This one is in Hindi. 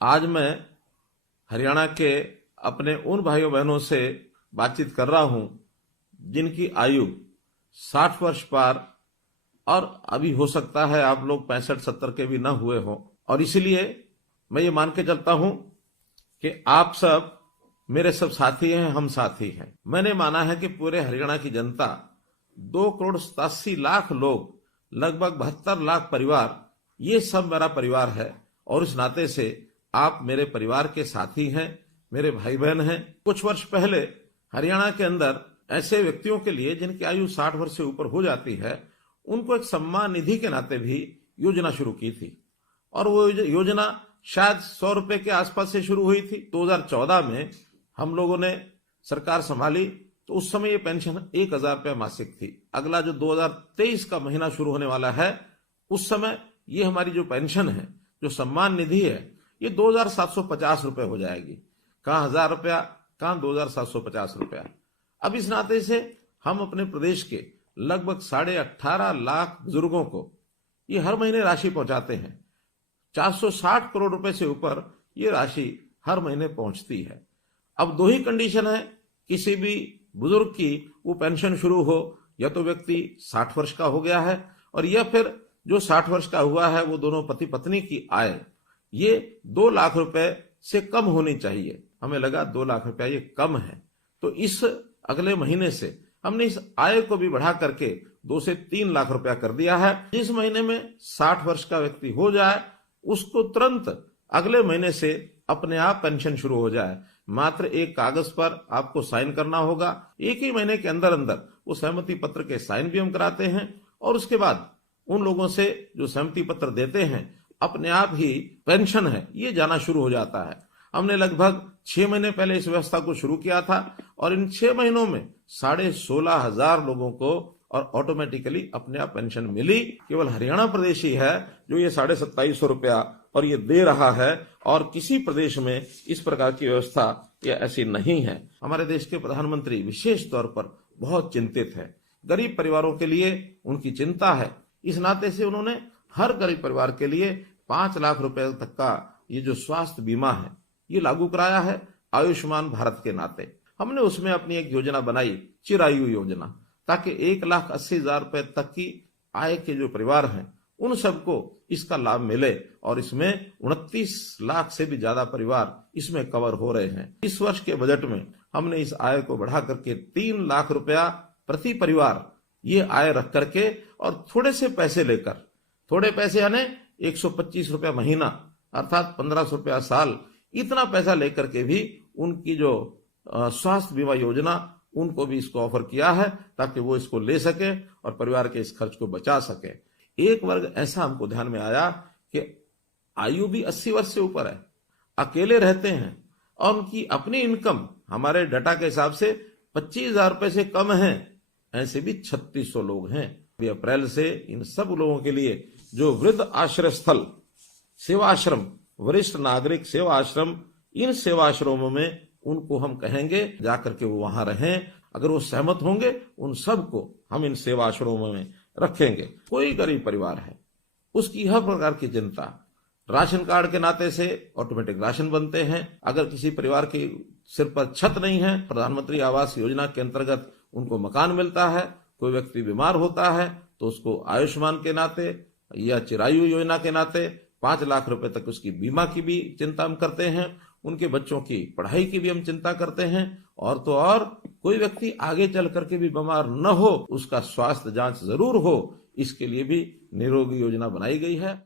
आज मैं हरियाणा के अपने उन भाइयों बहनों से बातचीत कर रहा हूं जिनकी आयु 60 वर्ष पार और अभी हो सकता है आप लोग 65-70 के भी न हुए हो, और इसलिए मैं ये मान के चलता हूं कि आप सब मेरे सब साथी हैं, हम साथी हैं। मैंने माना है कि पूरे हरियाणा की जनता 2,87,00,000 लोग, लगभग 72 लाख परिवार, ये सब मेरा परिवार है और इस नाते से आप मेरे परिवार के साथी हैं, मेरे भाई बहन हैं। कुछ वर्ष पहले हरियाणा के अंदर ऐसे व्यक्तियों के लिए जिनकी आयु 60 वर्ष से ऊपर हो जाती है, उनको एक सम्मान निधि के नाते भी योजना शुरू की थी और वो योजना शायद 100 रुपए के आसपास से शुरू हुई थी। 2014 में हम लोगों ने सरकार संभाली तो उस समय ये पेंशन 1,000 रुपये मासिक थी। अगला जो 2023 का महीना शुरू होने वाला है, उस समय ये हमारी जो पेंशन है, जो सम्मान निधि है, ये 2,750 रुपये हो जाएगी। कहाँ 1,000 रुपया, कहाँ 2,750 रुपया। अब इस नाते से हम अपने प्रदेश के लगभग 18.5 लाख बुजुर्गों को ये हर महीने राशि पहुंचाते हैं। 460 करोड़ रुपए से ऊपर ये राशि हर महीने पहुंचती है। अब दो ही कंडीशन है किसी भी बुजुर्ग की वो पेंशन शुरू हो, या तो व्यक्ति 60 वर्ष का हो गया है और या फिर जो 60 वर्ष का हुआ है वो दोनों पति पत्नी की आय ये 2 लाख रुपए से कम होनी चाहिए। हमें लगा 2 लाख रुपया ये कम है, तो इस अगले महीने से हमने इस आय को भी बढ़ा करके 2 से 3 लाख रुपया कर दिया है। जिस महीने में 60 वर्ष का व्यक्ति हो जाए उसको तुरंत अगले महीने से अपने आप पेंशन शुरू हो जाए। मात्र एक कागज पर आपको साइन करना होगा। एक ही महीने के अंदर अंदर वो सहमति पत्र के साइन भी हम कराते हैं और उसके बाद उन लोगों से जो सहमति पत्र देते हैं, अपने आप ही पेंशन है ये जाना शुरू हो जाता है। हमने लगभग 6 महीने पहले इस व्यवस्था को शुरू किया था और इन 6 महीनों में 16,500 लोगों को और ऑटोमेटिकली अपने आप पेंशन मिली। केवल हरियाणा प्रदेश ही है जो ये 2,750 रुपया और ये दे रहा है, और किसी प्रदेश में इस प्रकार की व्यवस्था ये ऐसी नहीं है। हमारे देश के प्रधानमंत्री विशेष तौर पर बहुत चिंतित है, गरीब परिवारों के लिए उनकी चिंता है। इस नाते से उन्होंने हर गरीब परिवार के लिए 5 लाख रुपए तक का ये जो स्वास्थ्य बीमा है ये लागू कराया है आयुष्मान भारत के नाते। हमने उसमें अपनी एक योजना बनाई, चिरायु योजना, ताकि 1,80,000 रुपए तक की आय के जो परिवार हैं उन सबको इसका लाभ मिले, और इसमें 29 लाख से भी ज्यादा परिवार इसमें कवर हो रहे हैं। इस वर्ष के बजट में हमने इस आय को बढ़ा करके 3 लाख रुपया प्रति परिवार ये आय रख करके और थोड़े से पैसे लेकर, थोड़े पैसे यानी 125 रुपया महीना अर्थात 1,500 रुपया साल, इतना पैसा लेकर के भी उनकी जो स्वास्थ्य बीमा योजना उनको भी इसको ऑफर किया है ताकि वो इसको ले सके और परिवार के इस खर्च को बचा सके। एक वर्ग ऐसा हमको ध्यान में आया कि आयु भी 80 वर्ष से ऊपर है, अकेले रहते हैं और उनकी अपनी इनकम हमारे डाटा के हिसाब से 25,000 रुपए से कम है। ऐसे भी 3,600 लोग हैं। अप्रैल से इन सब लोगों के लिए जो वृद्ध आश्रय स्थल, सेवा आश्रम, वरिष्ठ नागरिक सेवा आश्रम, इन सेवा आश्रमों में उनको हम कहेंगे जाकर के वो वहां रहें। अगर वो सहमत होंगे उन सबको हम इन सेवा आश्रमों में रखेंगे। कोई गरीब परिवार है उसकी हर प्रकार की चिंता, राशन कार्ड के नाते से ऑटोमेटिक राशन बनते हैं। अगर किसी परिवार के सिर पर छत नहीं है, प्रधानमंत्री आवास योजना के अंतर्गत उनको मकान मिलता है। कोई व्यक्ति बीमार होता है तो उसको आयुष्मान के नाते या चिरायु योजना के नाते 5 लाख रुपए तक उसकी बीमा की भी चिंता हम करते हैं। उनके बच्चों की पढ़ाई की भी हम चिंता करते हैं। और तो और कोई व्यक्ति आगे चल करके भी बीमार न हो, उसका स्वास्थ्य जांच जरूर हो, इसके लिए भी निरोगी योजना बनाई गई है।